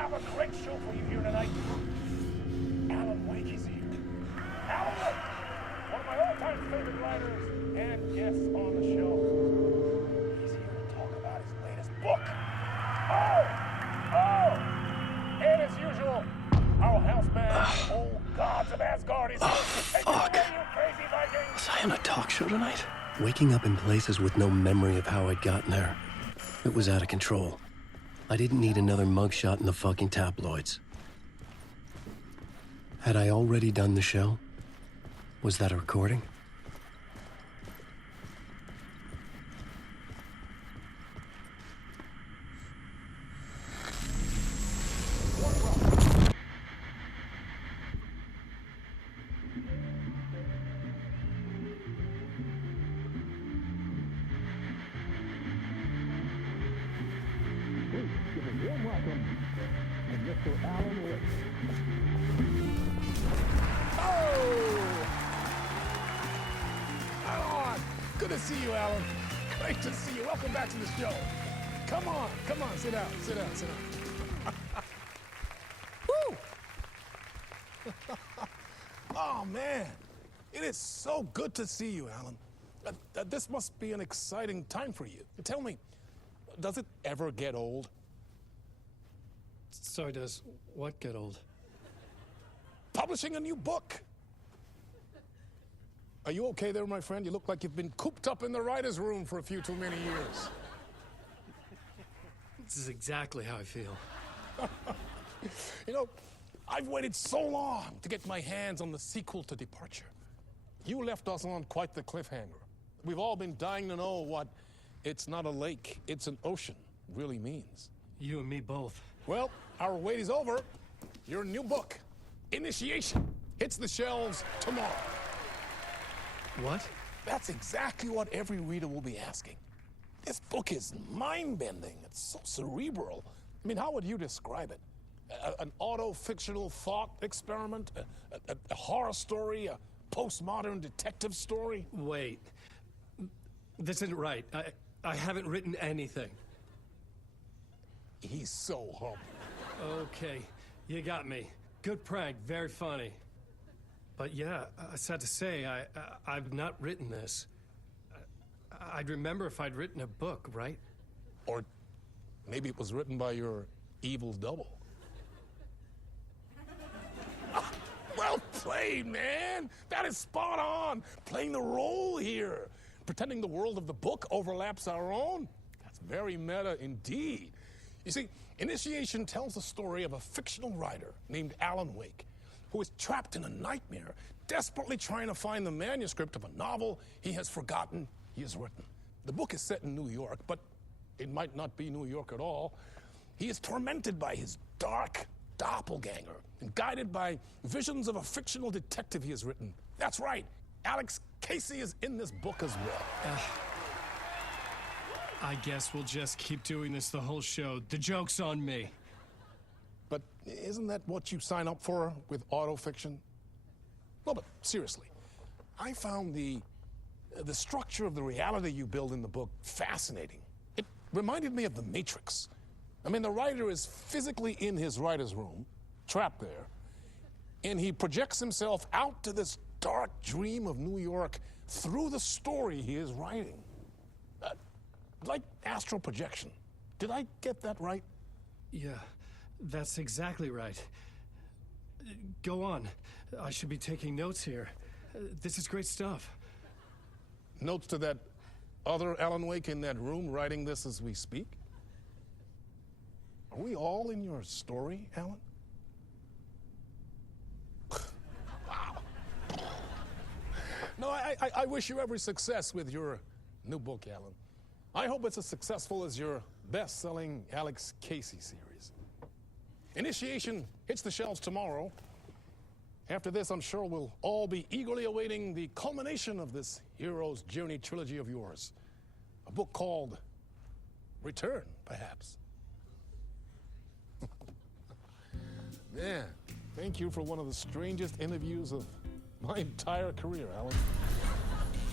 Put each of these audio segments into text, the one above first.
have a great show for you here tonight. Alan Wake is here. Alan Wake, one of my all-time favorite writers and guests on the show. He's here to talk about his latest book. And as usual, our house band, old gods of Asgard, is here. Take it away, you crazy Vikings! Was I on a talk show tonight? Waking up in places with no memory of how I'd gotten there. It was out of control. I didn't need another mugshot in the fucking tabloids. Had I already done the show? Was that a recording? Good to see you, Alan. Great to see you. Welcome back to the show. Come on, sit down. Woo! Oh, man. It is so good to see you, Alan. This must be an exciting time for you. Tell me, does it ever get old? So does what get old? Publishing a new book. Are you okay there, my friend? You look like you've been cooped up in the writer's room for a few too many years. This is exactly how I feel. You know, I've waited so long to get my hands on the sequel to Departure. You left us on quite the cliffhanger. We've all been dying to know what "it's not a lake, it's an ocean" really means. You and me both. Well, our wait is over. Your new book, Initiation, hits the shelves tomorrow. What? That's exactly what every reader will be asking. This book is mind-bending. It's so cerebral. I mean, how would you describe it? An auto-fictional thought experiment? A horror story? A postmodern detective story? Wait. This isn't right. I haven't written anything. He's so humble. Okay, you got me. Good prank, very funny. But yeah, sad to say, I've not written this. I'd remember if I'd written a book, right? Or maybe it was written by your evil double. Well played, man! That is spot on! Playing the role here. Pretending the world of the book overlaps our own. That's very meta indeed. You see, Initiation tells the story of a fictional writer named Alan Wake, who is trapped in a nightmare, desperately trying to find the manuscript of a novel he has forgotten he has written. The book is set in New York, but it might not be New York at all. He is tormented by his dark doppelganger and guided by visions of a fictional detective he has written. That's right, Alex Casey is in this book as well. I guess we'll just keep doing this the whole show. The joke's on me. But isn't that what you sign up for with autofiction? No, but seriously, I found the structure of the reality you build in the book fascinating. It reminded me of The Matrix. I mean, the writer is physically in his writer's room, trapped there, and he projects himself out to this dark dream of New York through the story he is writing. Like astral projection. Did I get that right? Yeah, that's exactly right. Go on. I should be taking notes here. This is great stuff. Notes to that other Alan Wake in that room writing this as we speak? Are we all in your story, Alan? Wow. No, I wish you every success with your new book, Alan. I hope it's as successful as your best-selling Alex Casey series. Initiation hits the shelves tomorrow. After this, I'm sure we'll all be eagerly awaiting the culmination of this hero's journey trilogy of yours. A book called Return, perhaps. Man, thank you for one of the strangest interviews of my entire career, Alan.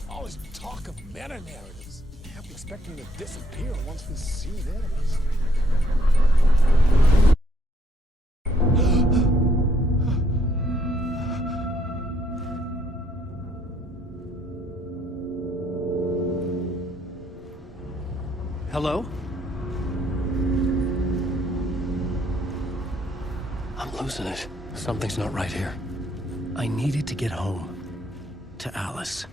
All this talk of meta-narratives. I'm expecting to disappear once we see it ends. Hello? I'm losing it. Something's not right here. I needed to get home. To Alice.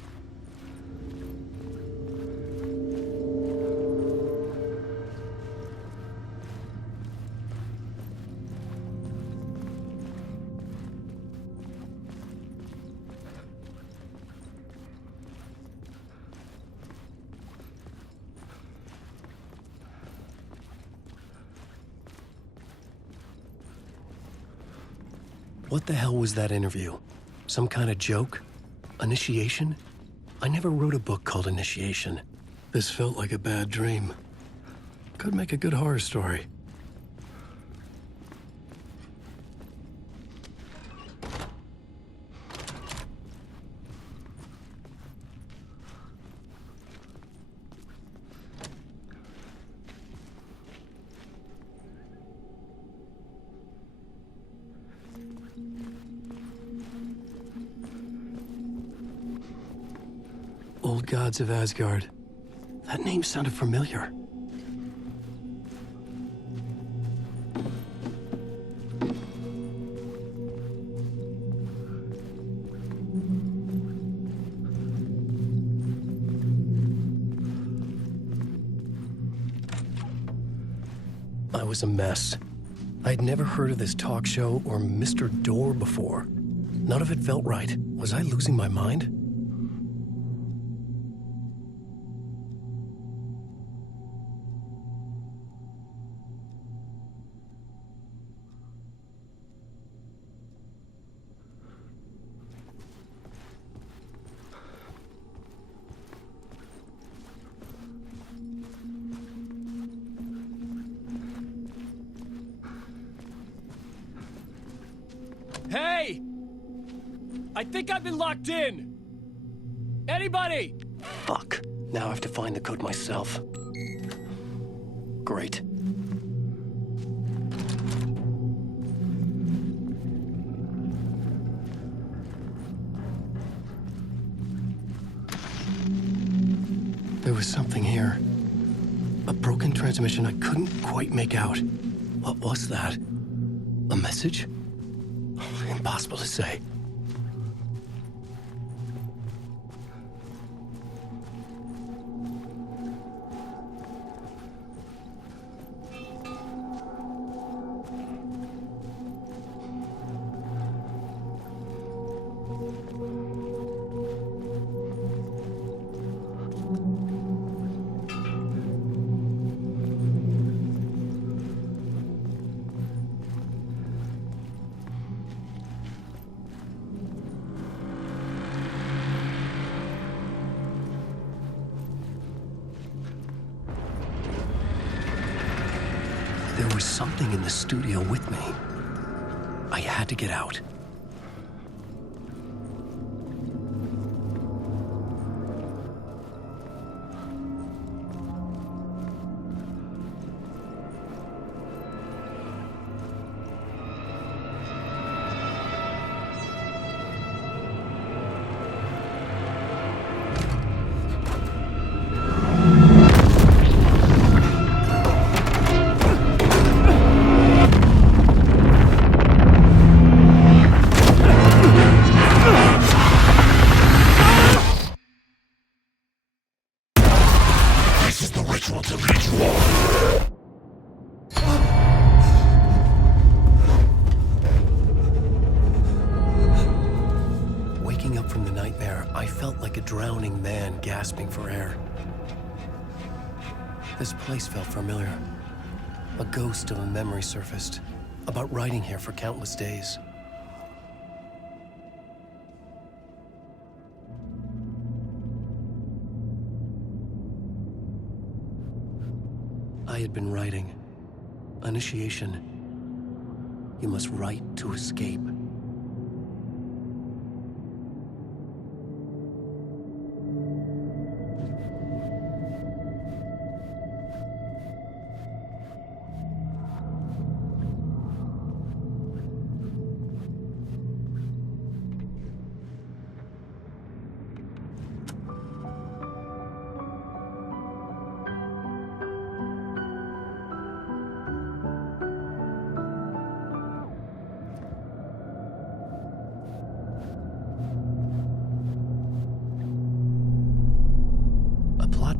What the hell was that interview? Some kind of joke? Initiation? I never wrote a book called Initiation. This felt like a bad dream. Could make a good horror story. Old gods of Asgard. That name sounded familiar. I was a mess. I'd never heard of this talk show or Mr. Door before. None of it felt right. Was I losing my mind? Hey! I think I've been locked in! Anybody? Fuck. Now I have to find the code myself. Great. There was something here. A broken transmission I couldn't quite make out. What was that? A message? Impossible to say. There was something in the studio with me. I had to get out. Waking up from the nightmare, I felt like a drowning man gasping for air. This place felt familiar. A ghost of a memory surfaced, about writing here for countless days. I had been writing. Initiation. You must write to escape.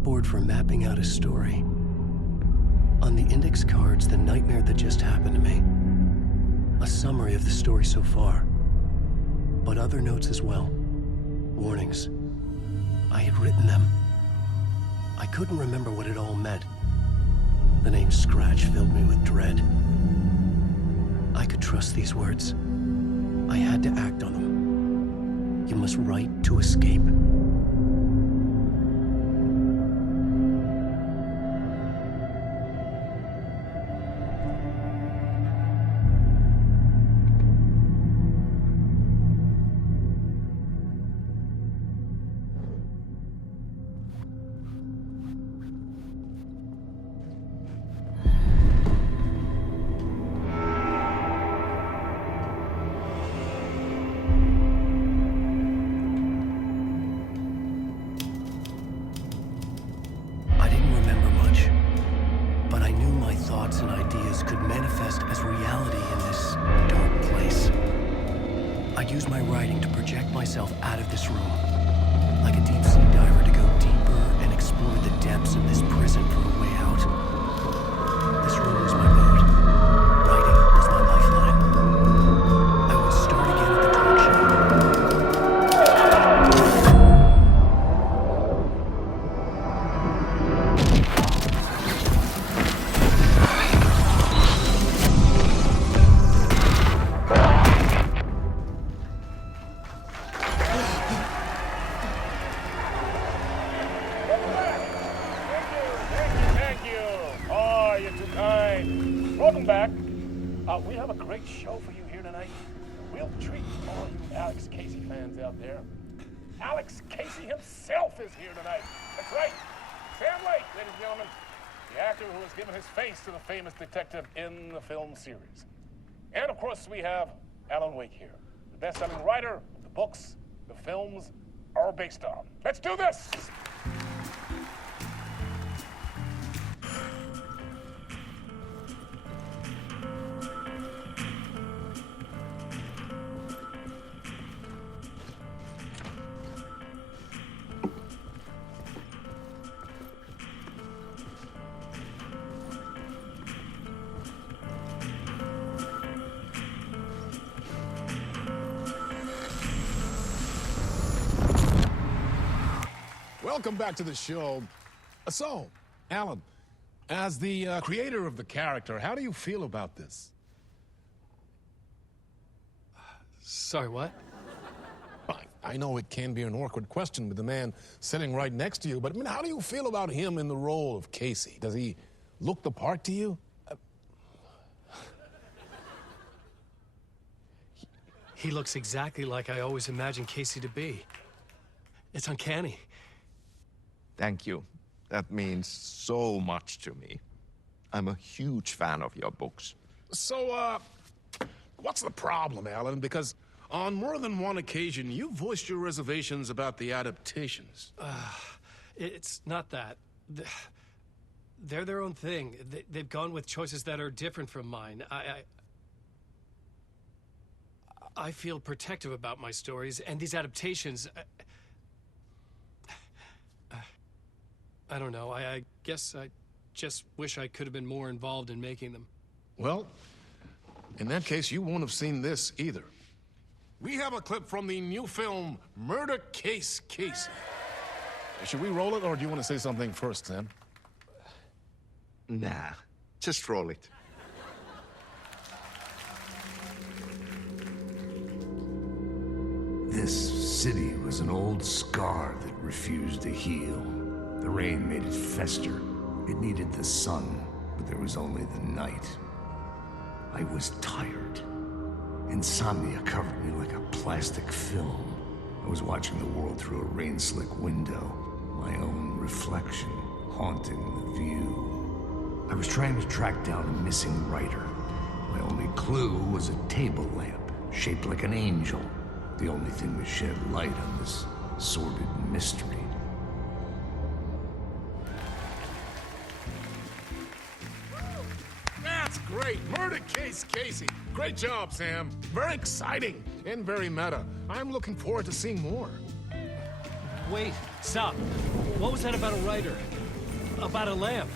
board for mapping out a story. On the index cards, the nightmare that just happened to me. A summary of the story so far. But other notes as well. Warnings. I had written them. I couldn't remember what it all meant. The name Scratch filled me with dread. I could trust these words. I had to act on them. You must write to escape. Thoughts and ideas could manifest as reality in this dark place. I'd use my writing to project myself out of this room, like a deep sea diver to go deeper and explore the depths of this prison for a way out. This room was my boat. Writing was my lifeline. I would start again at the talk show. Welcome back. We have a great show for you here tonight. Real treat for all you Alex Casey fans out there. Alex Casey himself is here tonight. That's right. Sam Lake, ladies and gentlemen. The actor who has given his face to the famous detective in the film series. And of course, we have Alan Wake here, the best-selling writer of the books the films are based on. Let's do this! Welcome back to the show. So, Alan, as the creator of the character, how do you feel about this? Sorry, what? I know it can be an awkward question with the man sitting right next to you, but I mean, how do you feel about him in the role of Casey? Does he look the part to you? He looks exactly like I always imagined Casey to be. It's uncanny. Thank you. That means so much to me. I'm a huge fan of your books. So, what's the problem, Alan? Because on more than one occasion, you voiced your reservations about the adaptations. It's not that. They're their own thing. They've gone with choices that are different from mine. I feel protective about my stories, and these adaptations... I don't know. I guess I just wish I could have been more involved in making them. Well, in that case, you won't have seen this either. We have a clip from the new film, Murder Case Casey. Should we roll it, or do you want to say something first, Sam? Nah, just roll it. This city was an old scar that refused to heal. The rain made it fester. It needed the sun, but there was only the night. I was tired. Insomnia covered me like a plastic film. I was watching the world through a rain-slick window, my own reflection haunting the view. I was trying to track down a missing writer. My only clue was a table lamp, shaped like an angel. The only thing to shed light on this sordid mystery. That's great. Murder Case Casey. Great job, Sam. Very exciting and very meta. I'm looking forward to seeing more. Wait, stop. What was that about a writer? about a lamp.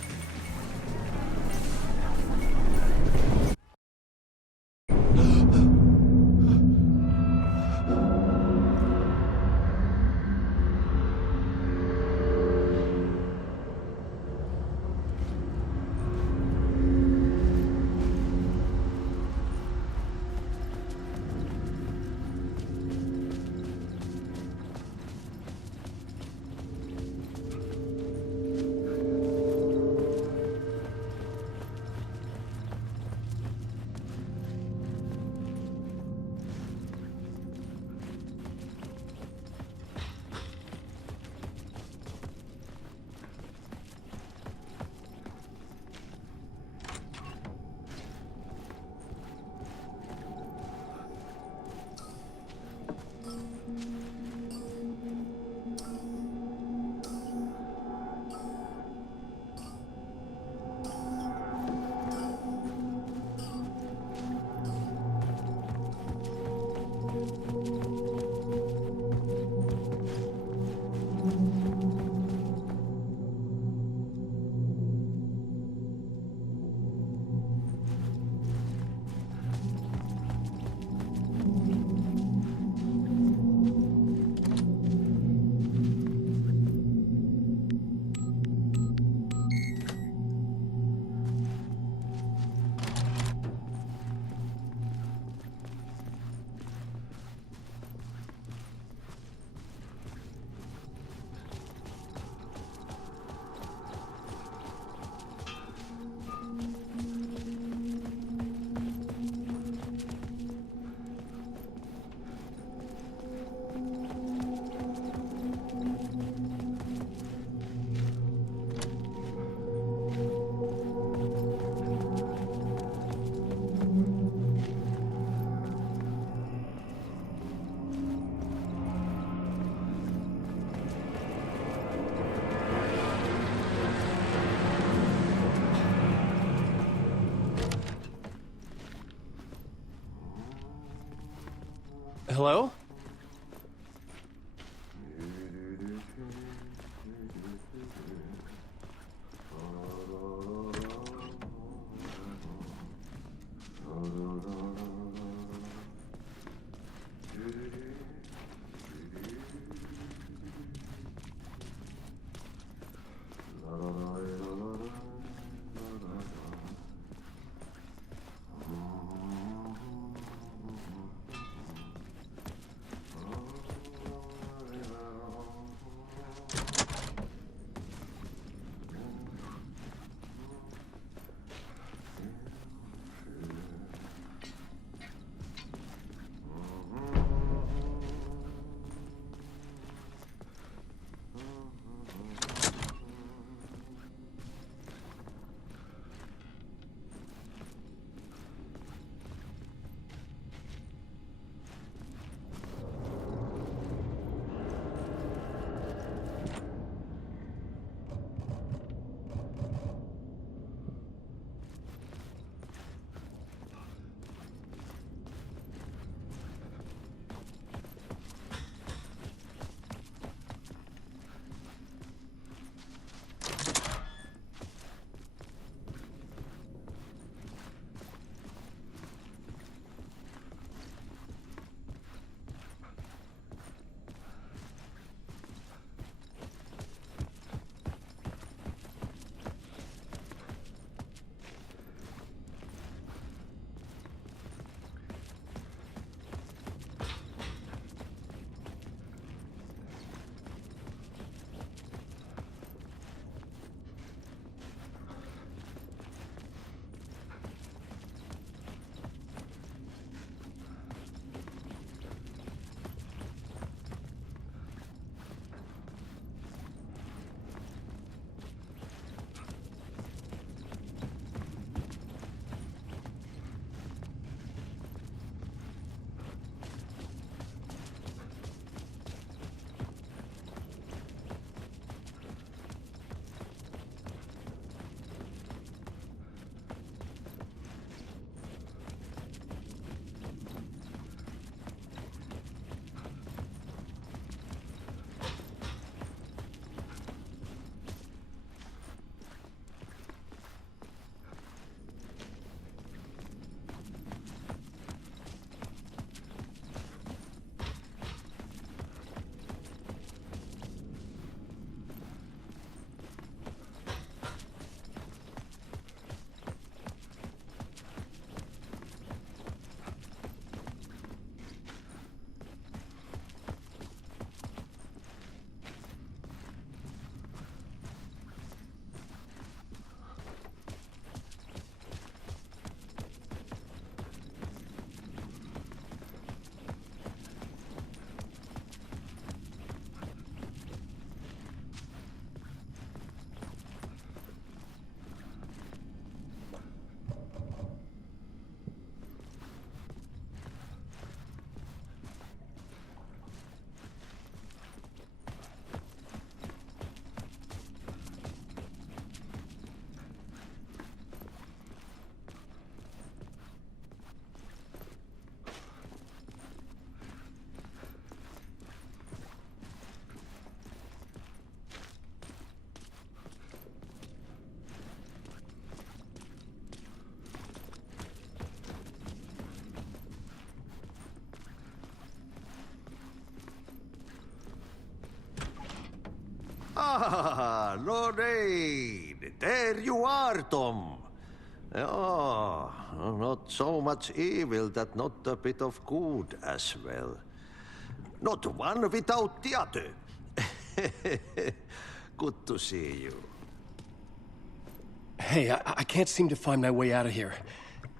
Hello? Lorraine! There you are, Tom. Oh, not so much evil that not a bit of good as well. Not one without the other. Good to see you. Hey, I can't seem to find my way out of here.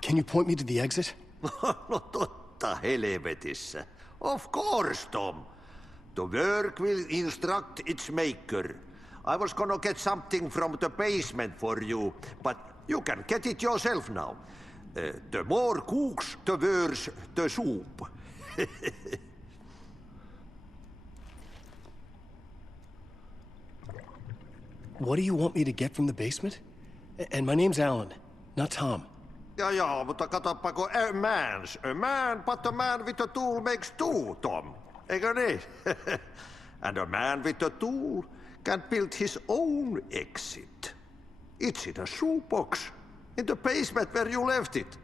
Can you point me to the exit? No totta helvetissä. Of course, Tom. The work will instruct its maker. I was gonna get something from the basement for you, but you can get it yourself now. The more cooks, the worse the soup. What do you want me to get from the basement? And my name's Alan, not Tom. Ja, mutta katsopako, a man, but a man with a tool makes two, Tom. Eikö niin? And a man with a tool can build his own exit. It's in a shoebox, in the basement where you left it.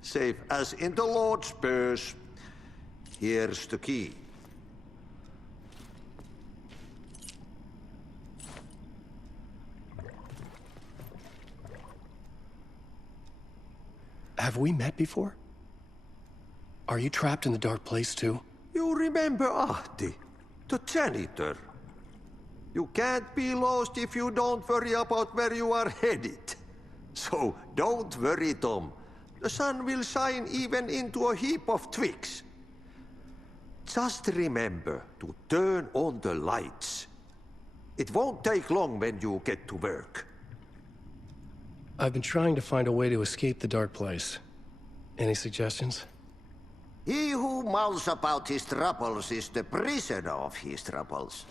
Safe as in the Lord's purse. Here's the key. Have we met before? Are you trapped in the dark place too? You remember Ahti, the janitor. You can't be lost if you don't worry about where you are headed. So don't worry, Tom. The sun will shine even into a heap of twigs. Just remember to turn on the lights. It won't take long when you get to work. I've been trying to find a way to escape the dark place. Any suggestions? He who mouths about his troubles is the prisoner of his troubles.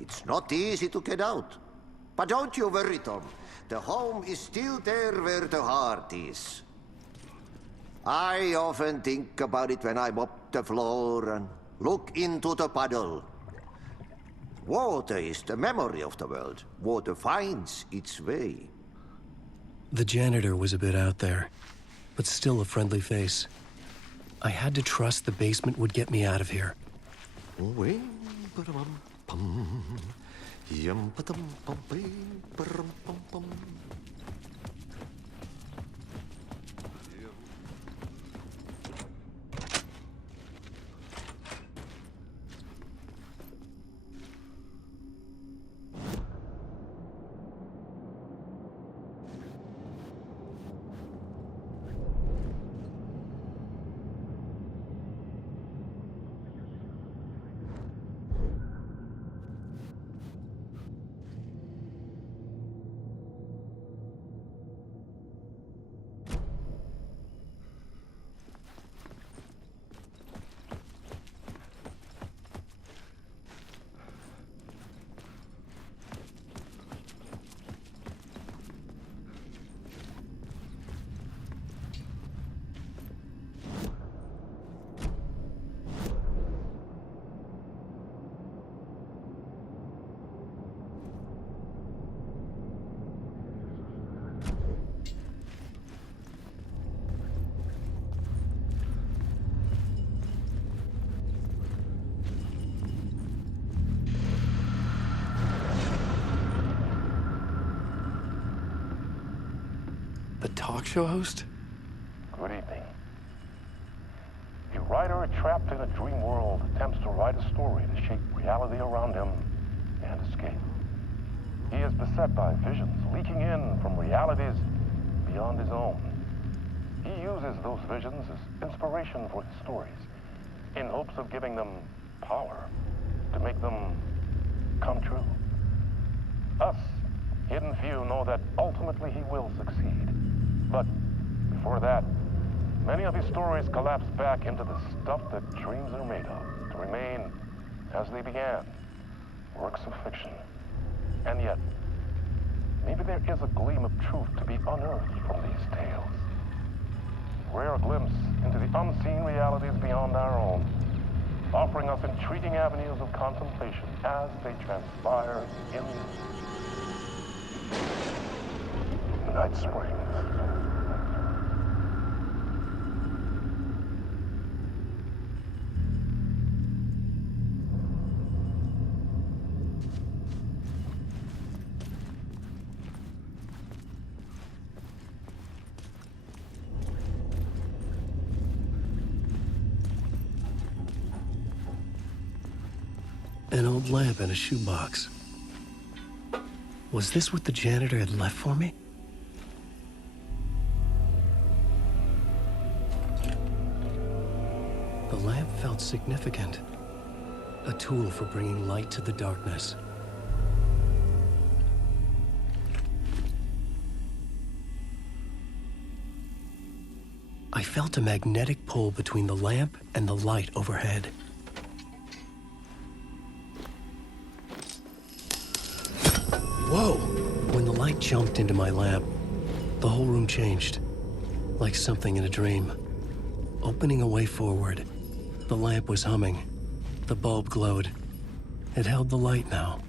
It's not easy to get out. But don't you worry, Tom. The home is still there where the heart is. I often think about it when I mop the floor and look into the puddle. Water is the memory of the world. Water finds its way. The janitor was a bit out there, but still a friendly face. I had to trust the basement would get me out of here. The talk show host? Good evening. A writer trapped in a dream world attempts to write a story to shape reality around him and escape. He is beset by visions leaking in from realities beyond his own. He uses those visions as inspiration for his stories, in hopes of giving them power to make them come true. Us, hidden few, know that ultimately he will succeed. But before that, many of his stories collapse back into the stuff that dreams are made of, to remain as they began, works of fiction. And yet, maybe there is a gleam of truth to be unearthed from these tales. Rare glimpse into the unseen realities beyond our own, offering us intriguing avenues of contemplation as they transpire in Night Springs. An old lamp in a shoebox. Was this what the janitor had left for me? The lamp felt significant. A tool for bringing light to the darkness. I felt a magnetic pull between the lamp and the light overhead. Whoa! When the light jumped into my lamp, the whole room changed, like something in a dream. Opening a way forward, the lamp was humming. The bulb glowed. It held the light now.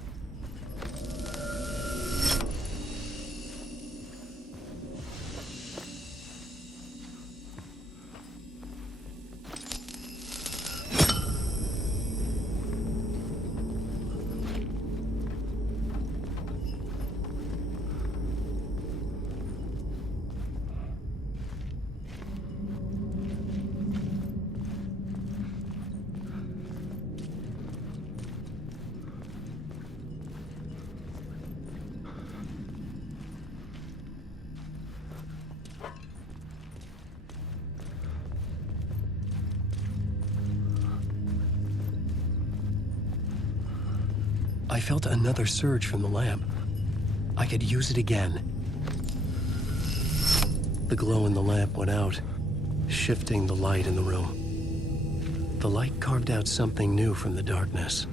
I felt another surge from the lamp. I could use it again. The glow in the lamp went out, shifting the light in the room. The light carved out something new from the darkness.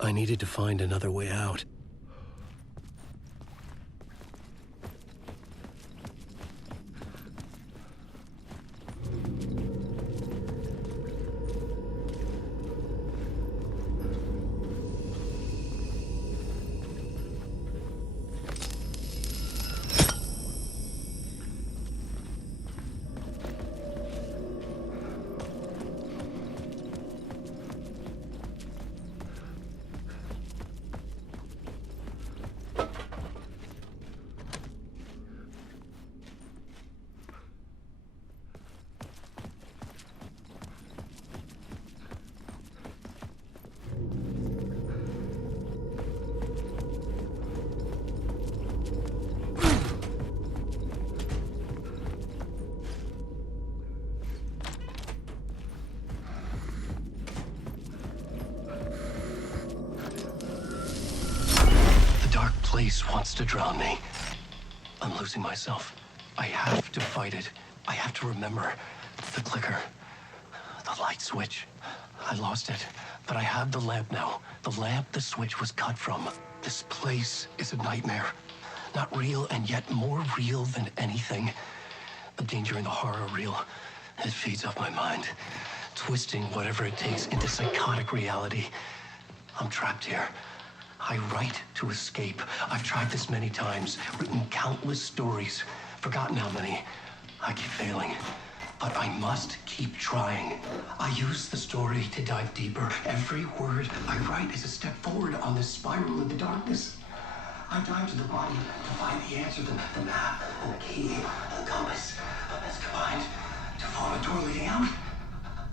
I needed to find another way out. Place wants to drown me. I'm losing myself. I have to fight it. I have to remember. The clicker. The light switch. I lost it. But I have the lamp now. The lamp the switch was cut from. This place is a nightmare. Not real, and yet more real than anything. The danger and the horror are real. It feeds off my mind. twisting whatever it takes into psychotic reality. I'm trapped here. I write to escape. I've tried this many times, written countless stories, forgotten how many. I keep failing, but I must keep trying. I use the story to dive deeper. Every word I write is a step forward on this spiral of the darkness. I dive to the body to find the answer, the map, the key, the compass. That's combined to form a door leading out.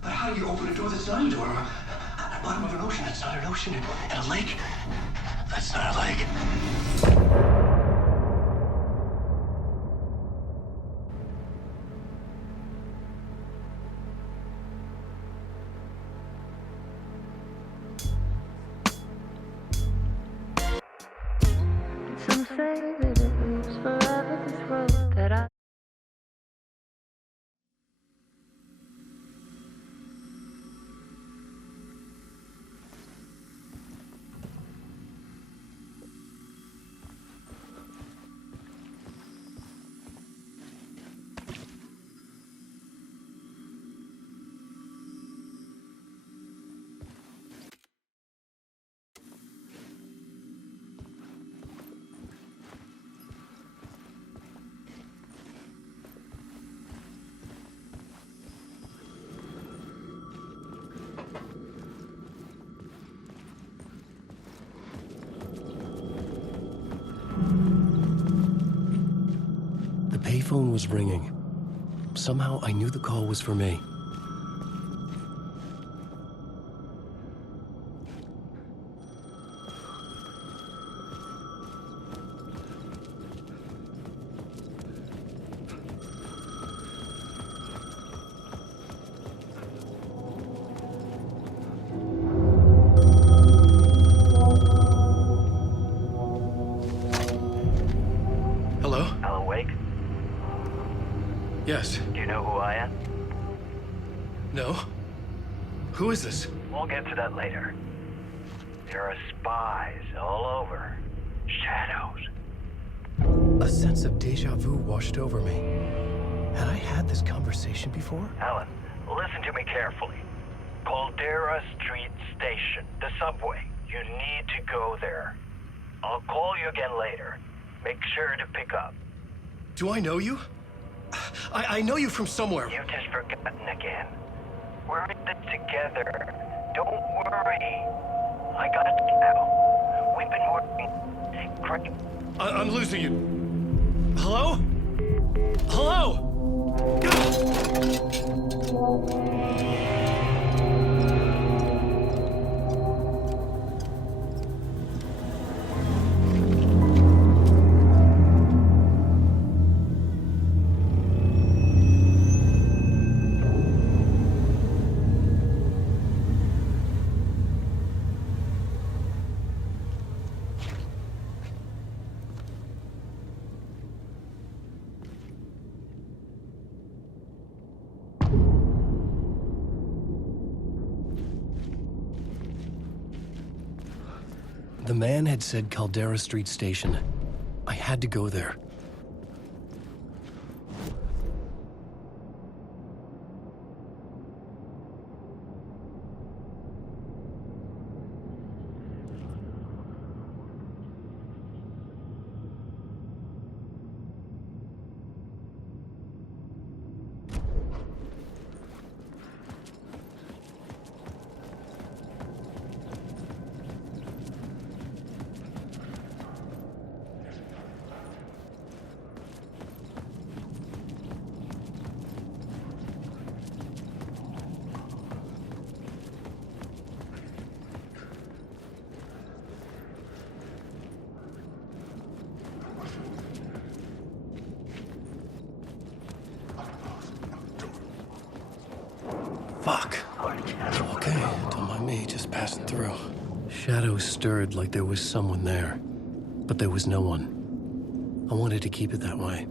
But how do you open a door that's not a door? At the bottom of an ocean that's not an ocean. And a lake that's not a lake. Some say that it leaves forever this road that I The payphone was ringing. Somehow I knew the call was for me. Hello? Alan Wake? Yes. Do you know who I am? No? Who is this? We'll get to that later. There are spies all over. Shadows. A sense of deja vu washed over me. Had I had this conversation before? Alan, listen to me carefully. Caldera Street Station, the subway. You need to go there. I'll call you again later. Make sure to pick up. Do I know you? I know you from somewhere. You've just forgotten again. We're in this together. Don't worry. I got you now. We've been working great. I'm losing you. Hello? Hello? The man had said Caldera Street Station. I had to go there. Fuck. Okay, don't mind me, just passing through. Shadows stirred like there was someone there, but there was no one. I wanted to keep it that way.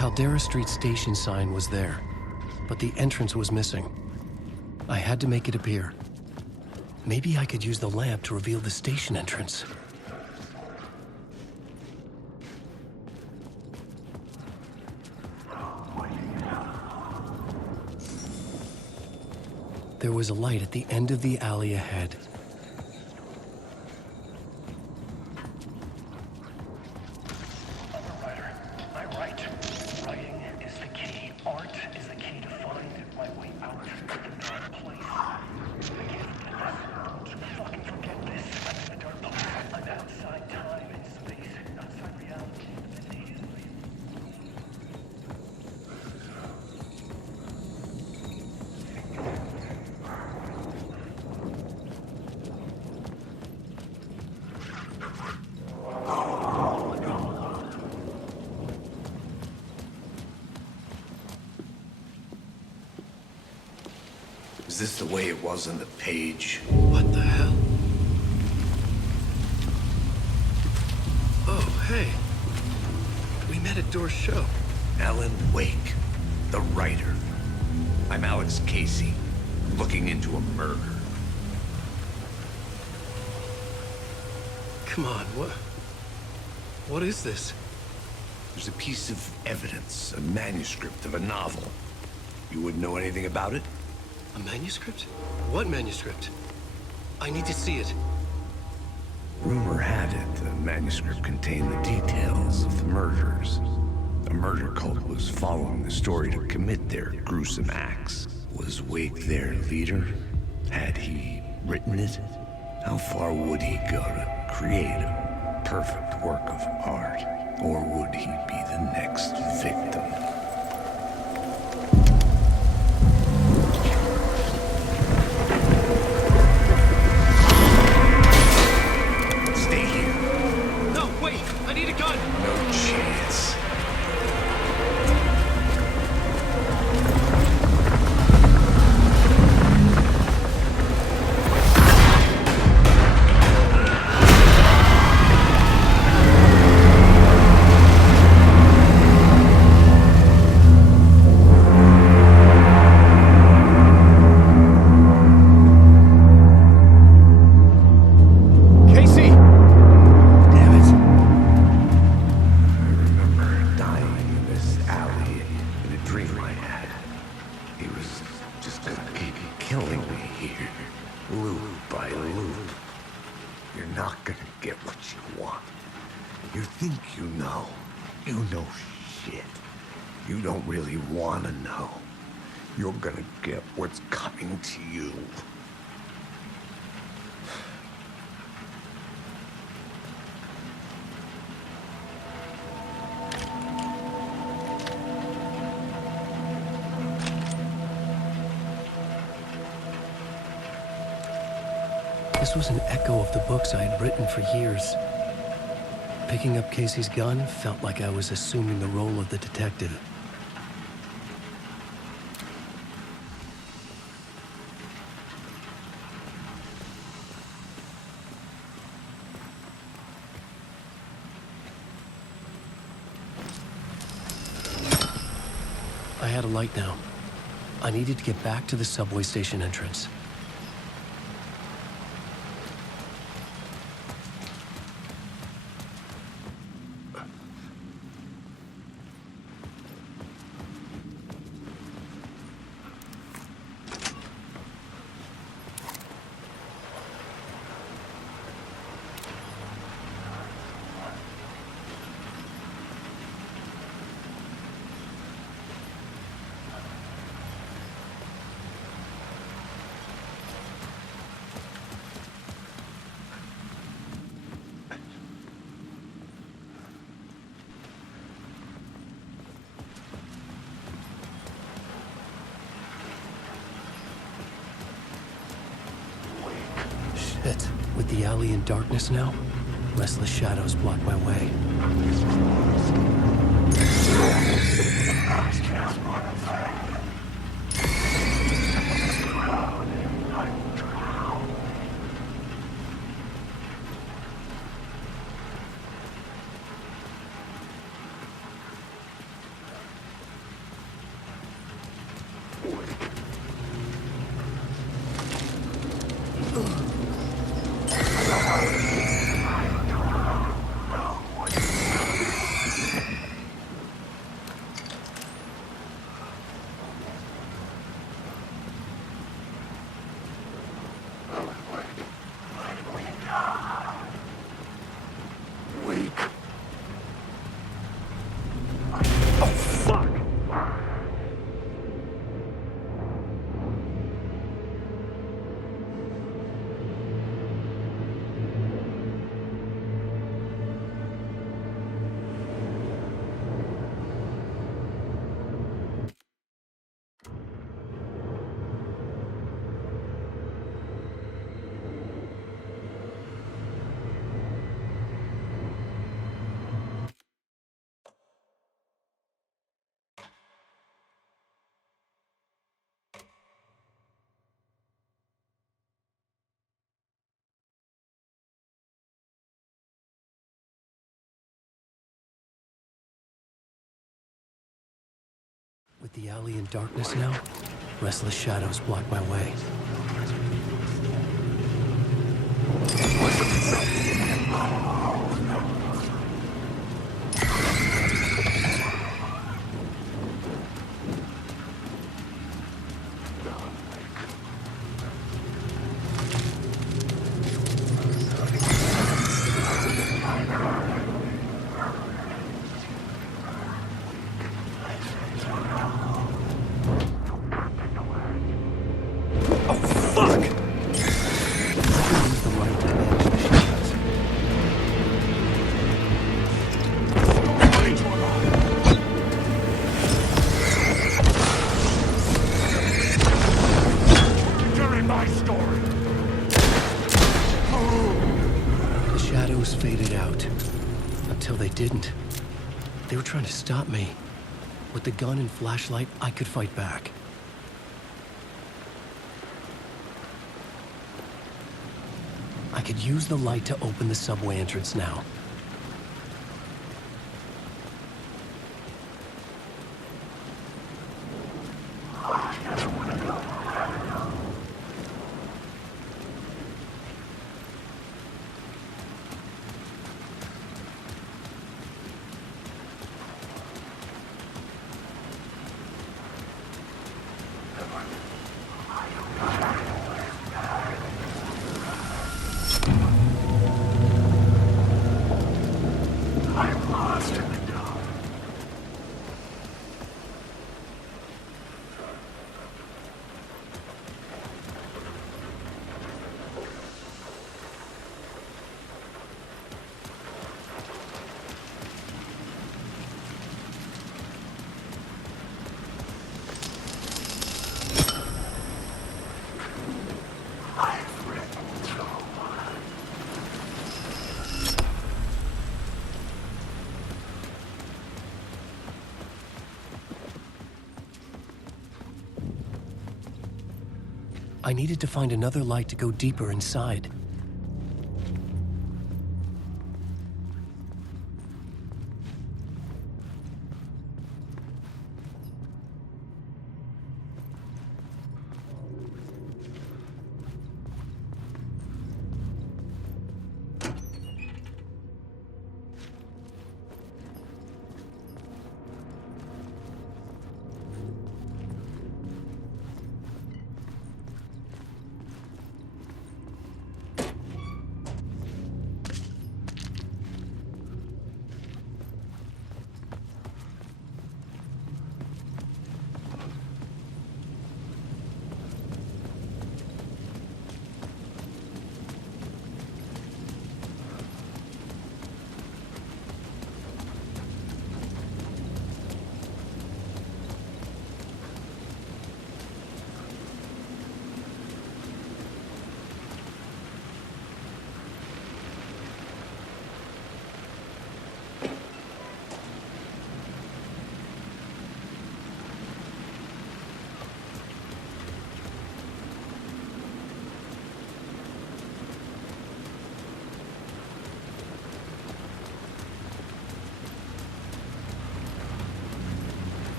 Caldera Street station sign was there, but the entrance was missing. I had to make it appear. Maybe I could use the lamp to reveal the station entrance. There was a light at the end of the alley ahead. Is this the way it was on the page? What the hell? Oh, hey. We met at Door's show. Alan Wake, the writer. I'm Alex Casey, looking into a murder. Come on, what is this? There's a piece of evidence, a manuscript of a novel. You wouldn't know anything about it? A manuscript? What manuscript? I need to see it. Rumor had it the manuscript contained the details of the murders. A murder cult was following the story to commit their gruesome acts. Was Wake their leader? Had he written it? How far would he go to create a perfect work of art? Or would he be the next victim? You're gonna get what's coming to you. This was an echo of the books I had written for years. Picking up Casey's gun felt like I was assuming the role of the detective. I had a light now. I needed to get back to the subway station entrance. Shit. With the alley in darkness now, restless shadows block my way. With the alley in darkness now, restless shadows block my way. Faded out. Until they didn't. They were trying to stop me. With the gun and flashlight, I could fight back. I could use the light to open the subway entrance now. I needed to find another light to go deeper inside.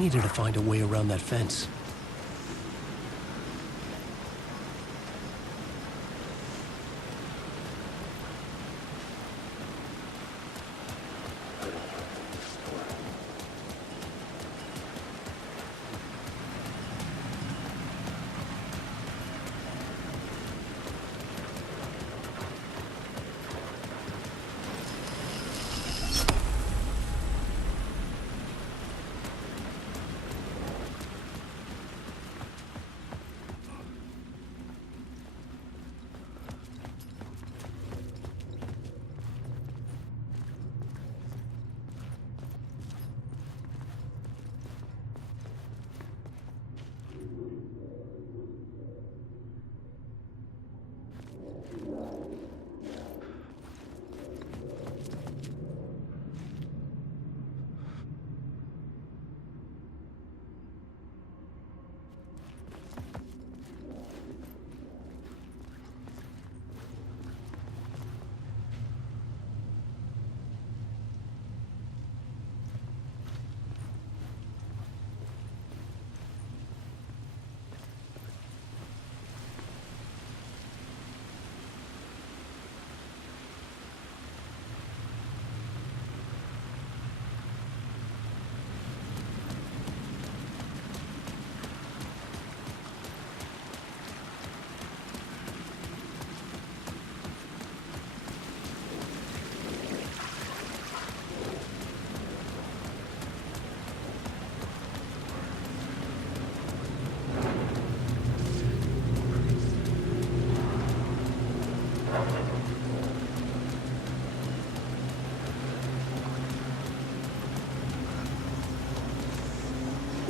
needed to find a way around that fence.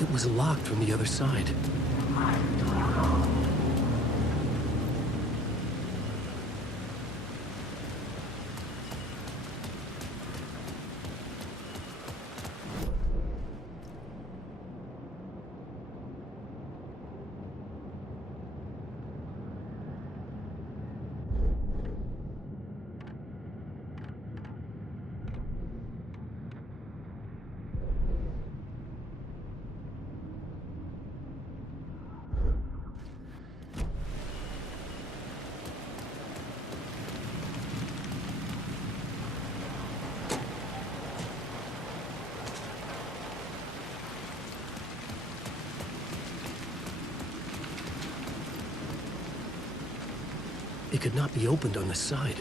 It was locked from the other side. It could not be opened on the side.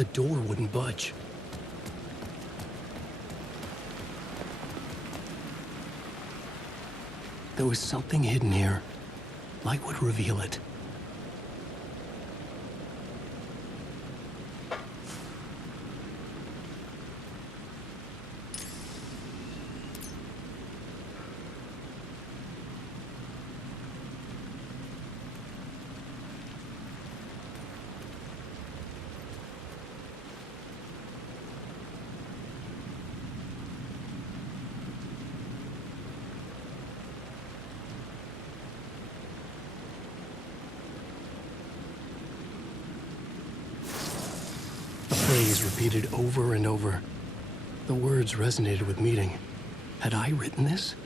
The door wouldn't budge. There was something hidden here. Light would reveal it. Phrase repeated over and over. The words resonated with meaning. Had I written this?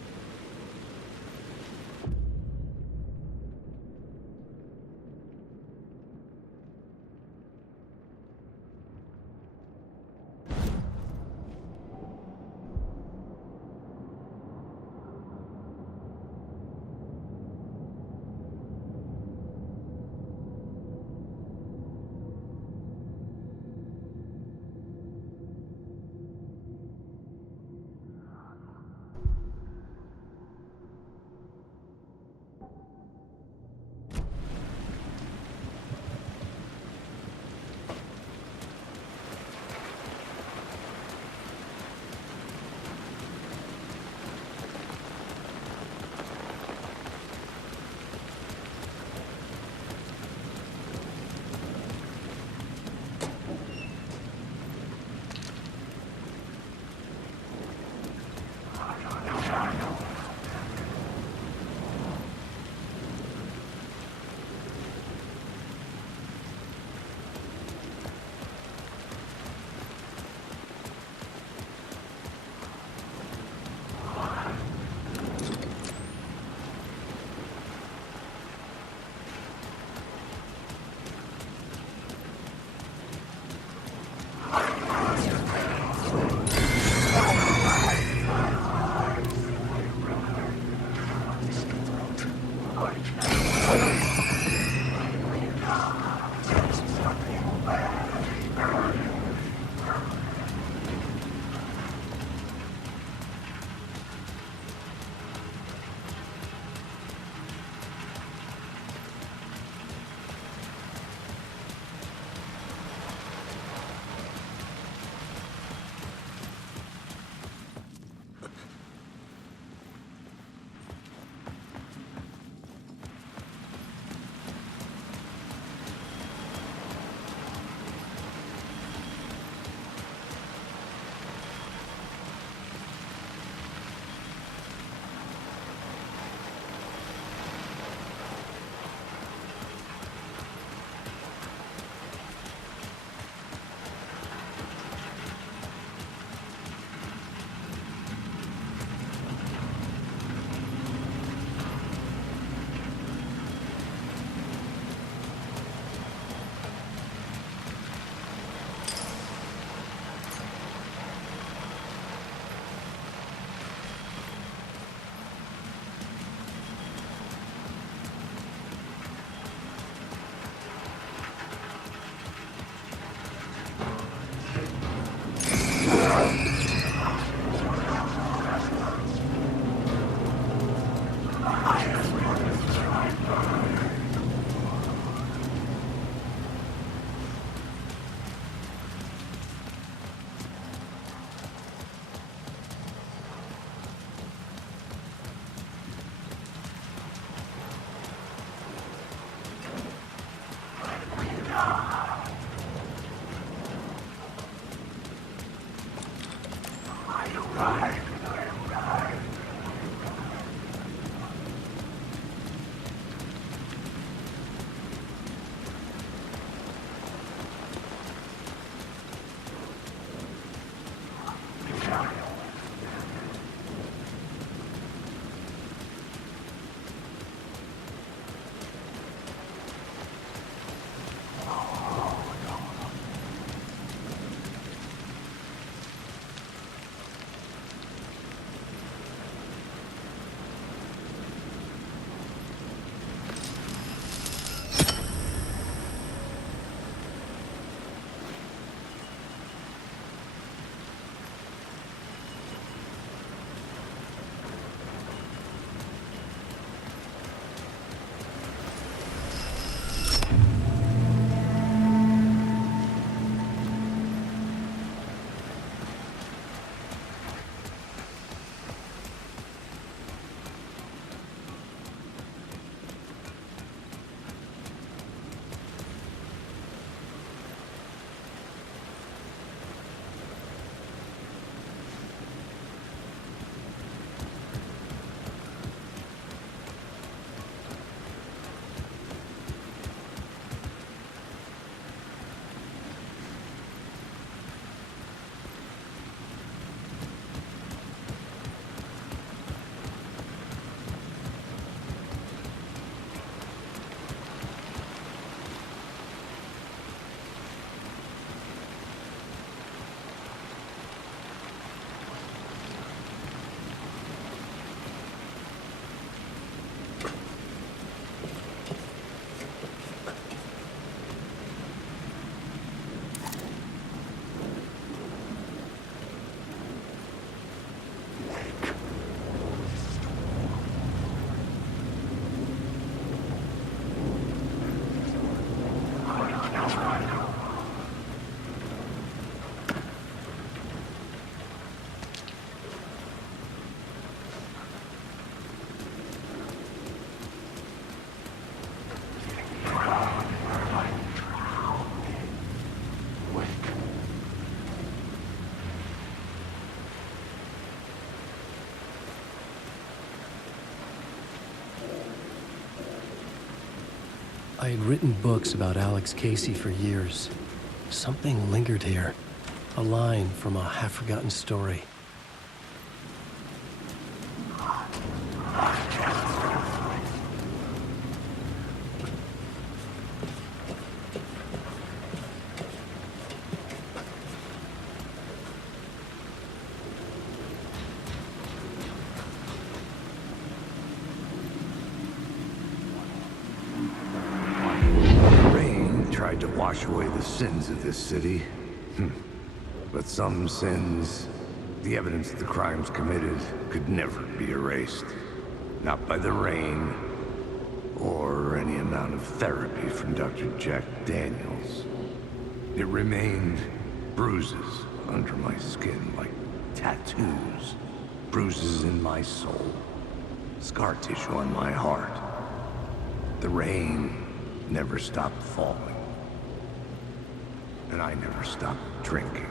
I had written books about Alex Casey for years. Something lingered here. A line from a half-forgotten story. Tried to wash away the sins of this city. But some sins, the evidence of the crimes committed, could never be erased. Not by the rain, or any amount of therapy from Dr. Jack Daniels. It remained bruises under my skin, like tattoos. Bruises in my soul. Scar tissue on my heart. The rain never stopped falling. And I never stopped drinking.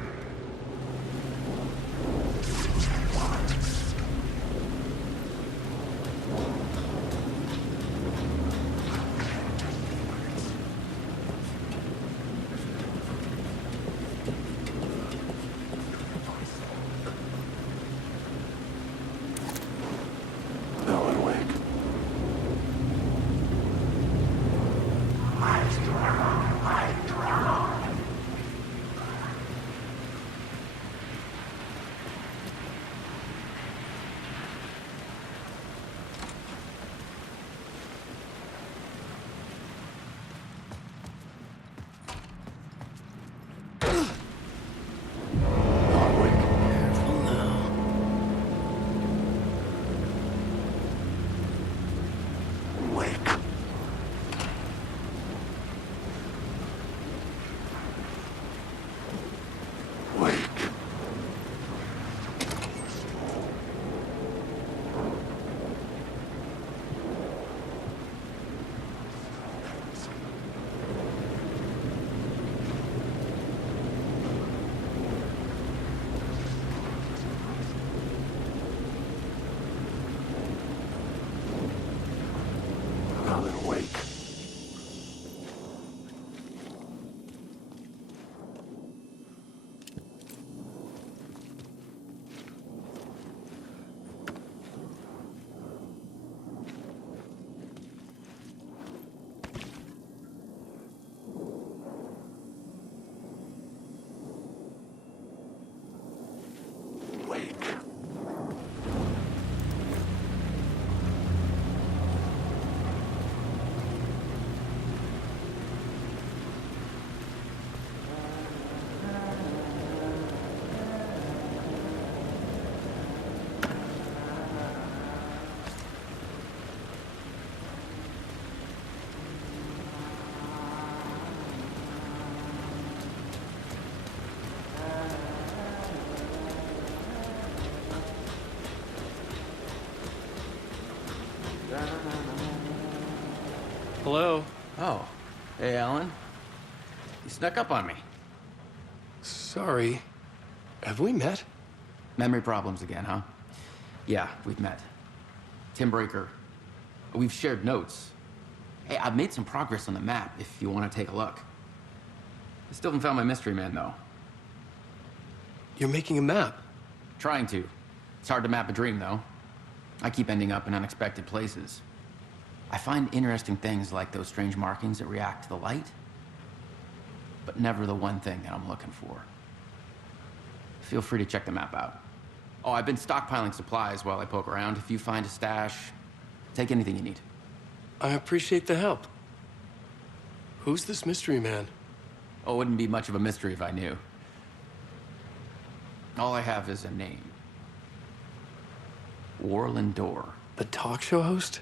Hello? Oh. Hey, Alan. You snuck up on me. Sorry. Have we met? Memory problems again, huh? Yeah, we've met. Tim Breaker. We've shared notes. Hey, I've made some progress on the map if you want to take a look. I still haven't found my mystery man, though. You're making a map? Trying to. It's hard to map a dream, though. I keep ending up in unexpected places. I find interesting things like those strange markings that react to the light, but never the one thing that I'm looking for. Feel free to check the map out. Oh, I've been stockpiling supplies while I poke around. If you find a stash, take anything you need. I appreciate the help. Who's this mystery man? Oh, it wouldn't be much of a mystery if I knew. All I have is a name. Warland Dorr. The talk show host?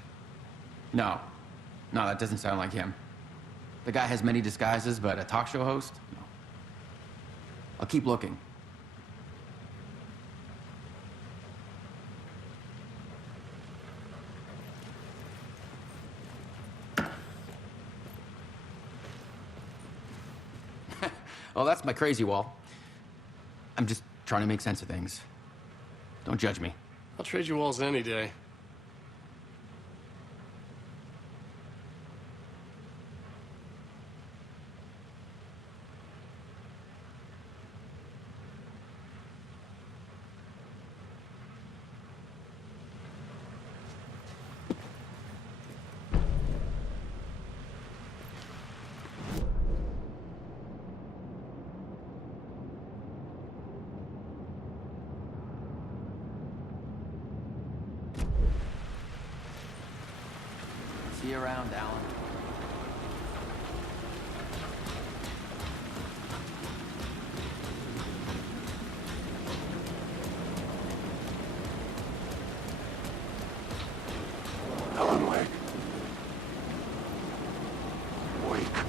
No, that doesn't sound like him. The guy has many disguises, but a talk show host? No. I'll keep looking. Oh, that's my crazy wall. I'm just trying to make sense of things. Don't judge me. I'll trade you walls any day. you around, Alan. Alan Wake. Wake.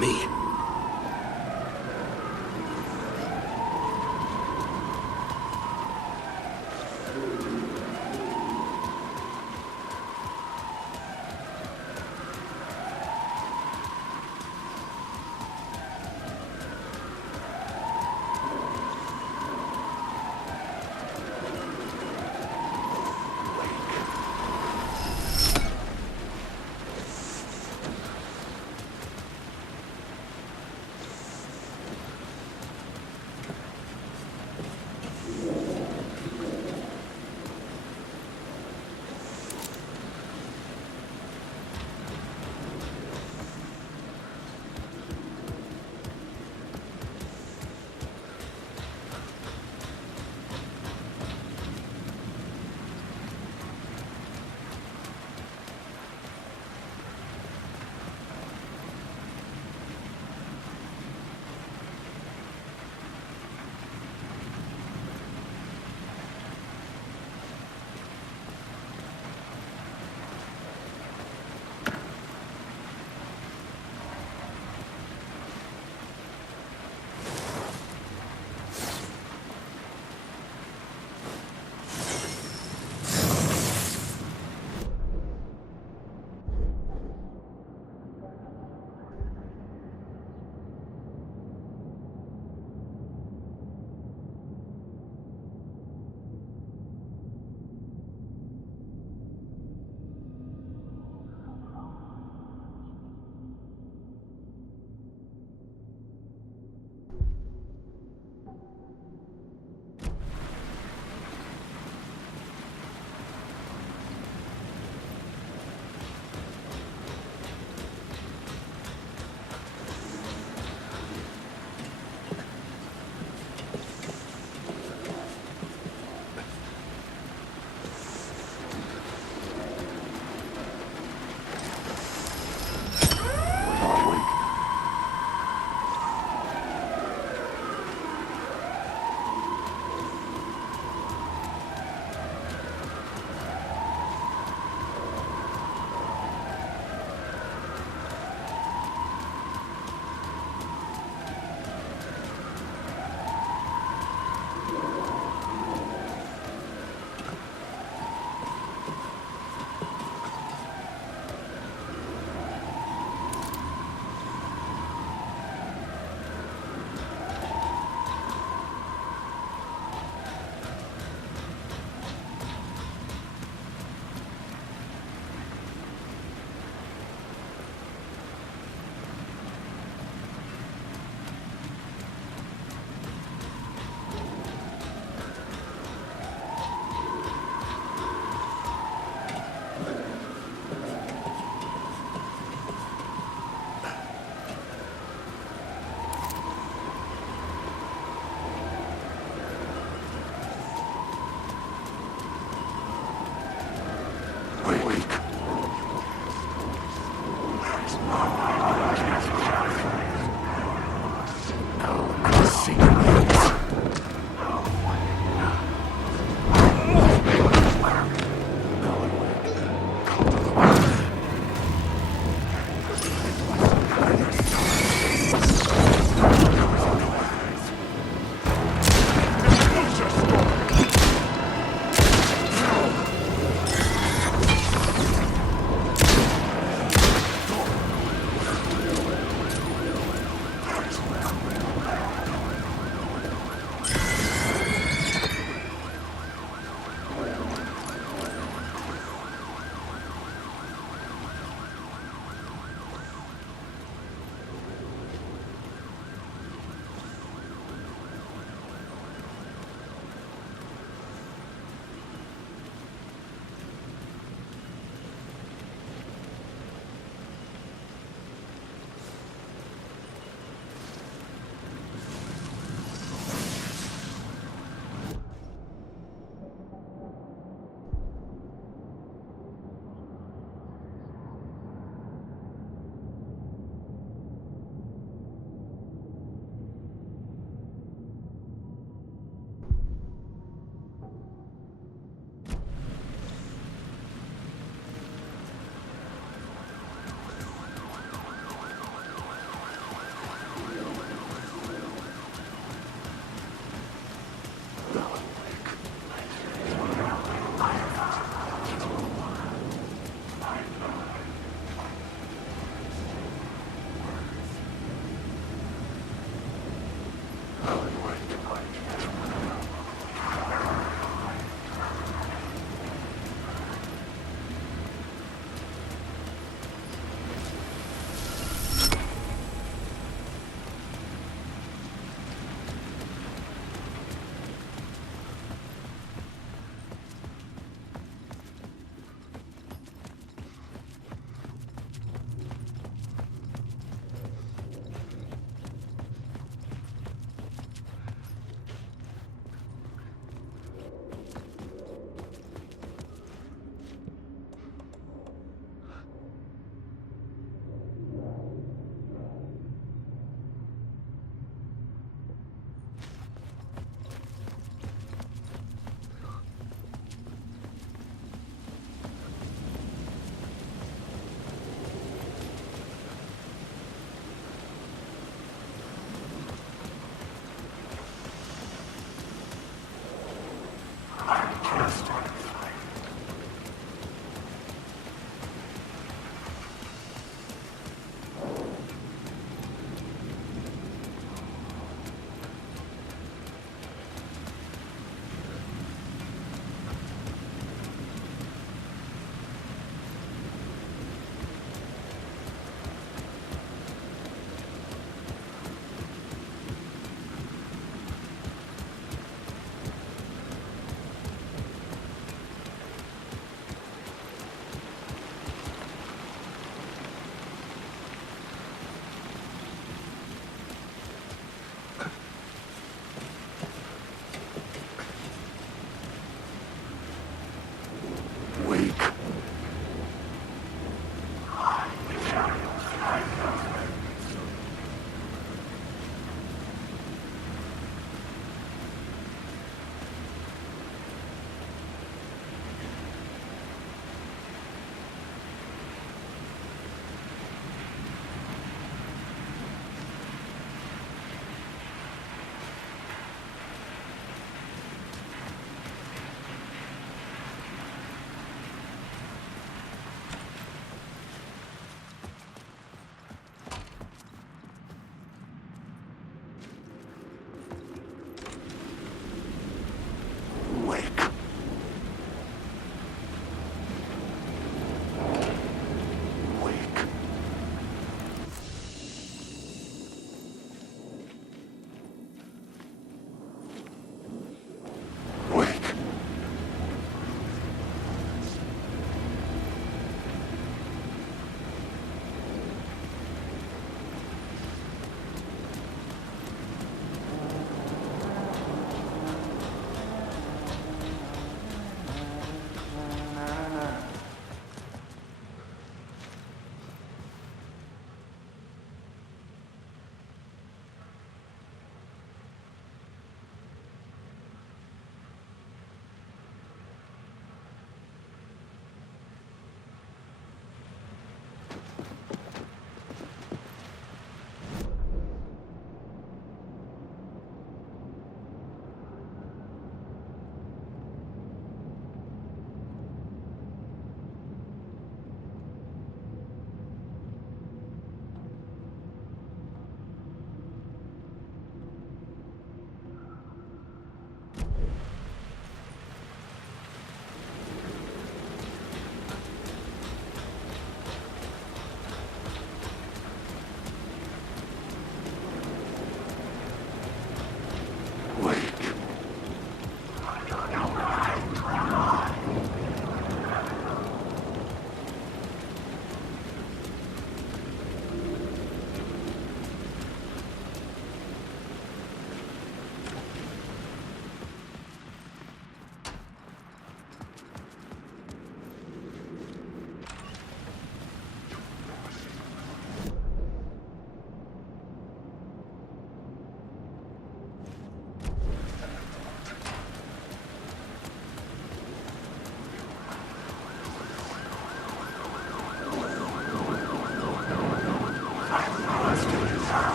Me.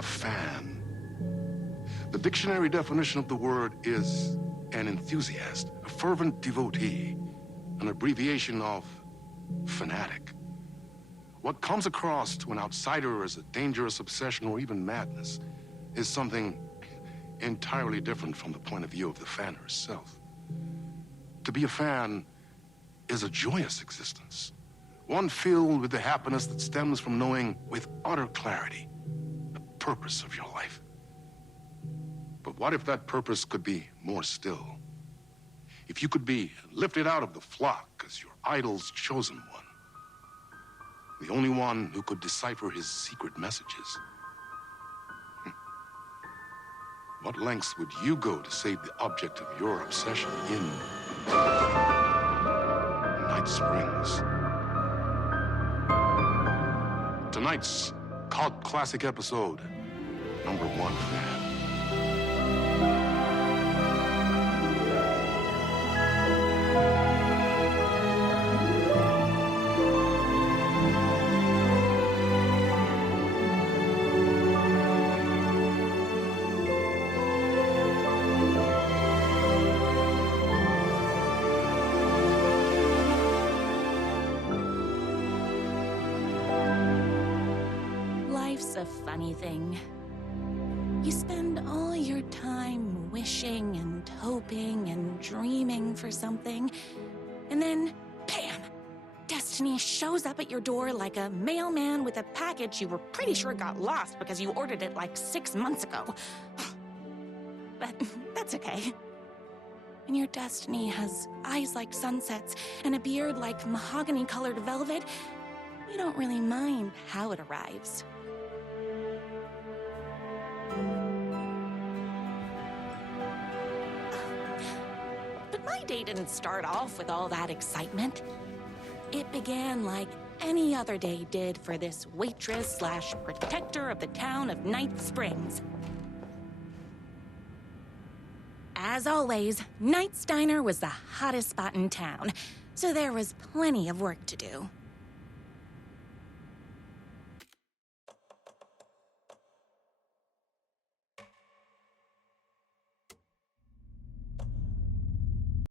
a fan. The dictionary definition of the word is an enthusiast, a fervent devotee, an abbreviation of fanatic. What comes across to an outsider as a dangerous obsession or even madness is something entirely different from the point of view of the fan herself. To be a fan is a joyous existence, one filled with the happiness that stems from knowing with utter clarity the purpose of your life. But what if that purpose could be more still? If you could be lifted out of the flock as your idol's chosen one, the only one who could decipher his secret messages. What lengths would you go to save the object of your obsession in Night Springs? Tonight's cult classic episode, #1 fan. Life's a funny thing. You spend all your time wishing and hoping and dreaming for something, and then, bam! Destiny shows up at your door like a mailman with a package you were pretty sure got lost because you ordered it like 6 months ago. But that's okay. When your destiny has eyes like sunsets and a beard like mahogany-colored velvet, you don't really mind how it arrives. But my day didn't start off with all that excitement. It began like any other day did for this waitress/protector of the town of Night Springs. As always, Knight's Diner was the hottest spot in town, so there was plenty of work to do.